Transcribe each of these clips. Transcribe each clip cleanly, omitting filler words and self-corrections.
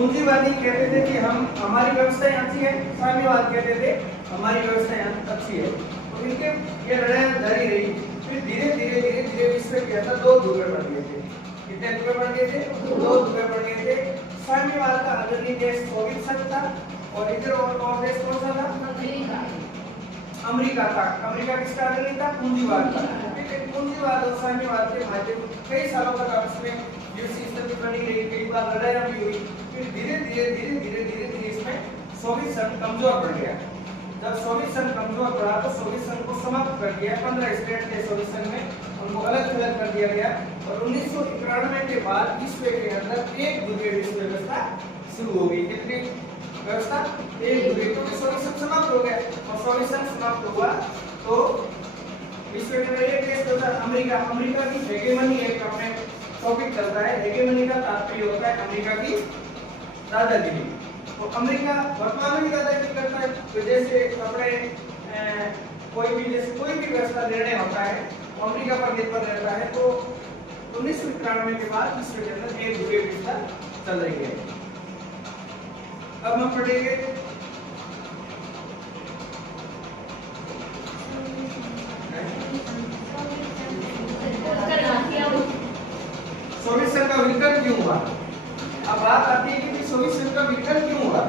पूंजीवादी कहते थे कि हम हमारी व्यवस्थाएं अच्छी है, साम्यवाद कहते थे हमारी व्यवस्थाएं अच्छी है। तो इनके ये लड़ाई जारी रही। फिर धीरे धीरे धीरे धीरे विश्व क्या था, दो टुकड़े पड़ गए थे। कितने टुकड़े पड़ गए थे? दो टुकड़े पड़ गए थे। साम्यवाद का अग्रणी देश सोवियत संघ था और इधर और देश कौन सा था? अमेरिका था। अमेरिका किसका अग्रणी था? पूंजीवाद का। पूंजीवाद और साम्यवाद के माध्यम कई सालों तक आपस में युद्ध स्थिति बनी रही, कई बार लड़ाइयां भी हुई। फिर धीरे धीरे इसमें सोवियत संघ कमजोर पड़ गया। जब सोवियत संघ कमजोर पड़ा तो सोवियत संघ को समाप्त कर दिया। 15 स्टेट थे सोवियत संघ में, उनको अलग थलग कर दिया गया और 1991 के बाद विश्व के अंदर एक ध्रुवीय विश्व व्यवस्था शुरू हो गई। कितनी व्यवस्था? एक ध्रुवीय। तो सोवियत संघ समाप्त हो गया और सोवियत संघ समाप्त हुआ तो विश्व के अंदर एक देश होता है अमेरिका। अमेरिका की हेगेमनी एक अपने टॉपिक चलता है। हेगेमनी का तात्पर्य होता है अमेरिका की दादागिरी। तो अमेरिका वर्तमान में दादागिरी करता है। तो जैसे अपने कोई भी व्यवस्था निर्णय होता है तो अमेरिका पर निर्भर रहता है। तो 1991 के बाद विश्व के अंदर एक ध्रुवीय व्यवस्था चल रही है। अब हम पढ़ेंगे सोवियत संघ का विघटन क्यों हुआ। अब बात आती है कि सोवियत संघ का विघटन क्यों हुआ।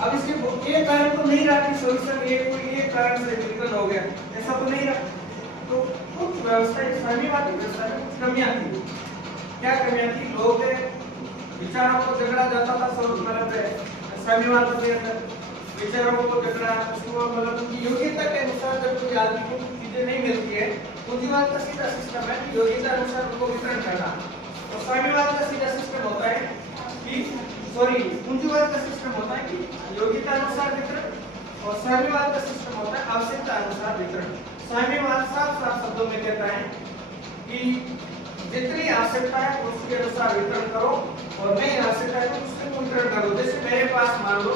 अब इसके एक कारण तो नहीं रहा कि सोवियत संघ एक कारण से विघटन हो गया, ऐसा तो नहीं रहा। तो कुछ व्यवस्था साम्यवादी व्यवस्था में कुछ कमियां थी। क्या कमियां थी? लोग विचारों को झगड़ा जाता था। मतलब साम्यवाद के अंदर विचारों को झगड़ा, उसको मतलब उनकी योग्यता के अनुसार जब कोई आदमी को चीजें नहीं मिलती है। पूंजीवाद का सीधा सिस्टम है कि योग्यता अनुसार उनको वितरण करना। और साम्यवाद का सीधा सिस्टम होता है कि पूंजीवाद का सिस्टम होता है कि योग्यता अनुसार वितरण और साम्यवाद का सिस्टम होता है आवश्यकता अनुसार वितरण। साम्यवाद साफ शब्दों में कहता है कि जितनी आवश्यकता है उसके अनुसार वितरण करो और नहीं आवश्यकता है तो उससे वितरण करो। जैसे मेरे पास मान लो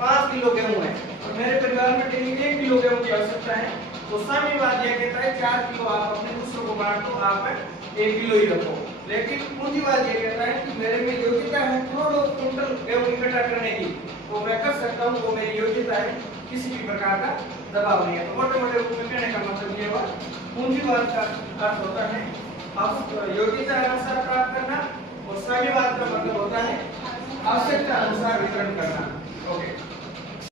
5 किलो गेहूं है और मेरे परिवार में डेली 1 किलो गेहूं की आवश्यकता है। तो साम्यवाद यह कहता है 4 किलो आप अपने दूसरों को बांट दो, आप 1 किलो ही रखो। लेकिन पूंजीवाद ये कहता है कि मेरे में योग्यता है करोड़ों क्विंटल गेहूं इकट्ठा करने की, तो मैं कर सकता हूँ, वो मेरी योग्यता है, किसी भी प्रकार का दबाव नहीं है। तो मोटे-मोटे रूप में कहने का मतलब ये हुआ पूंजीवाद का अर्थ होता है आप योग्यता अनुसार प्राप्त करना और साम्यवाद का मतलब होता है आवश्यकता अनुसार वितरण करना। ओके।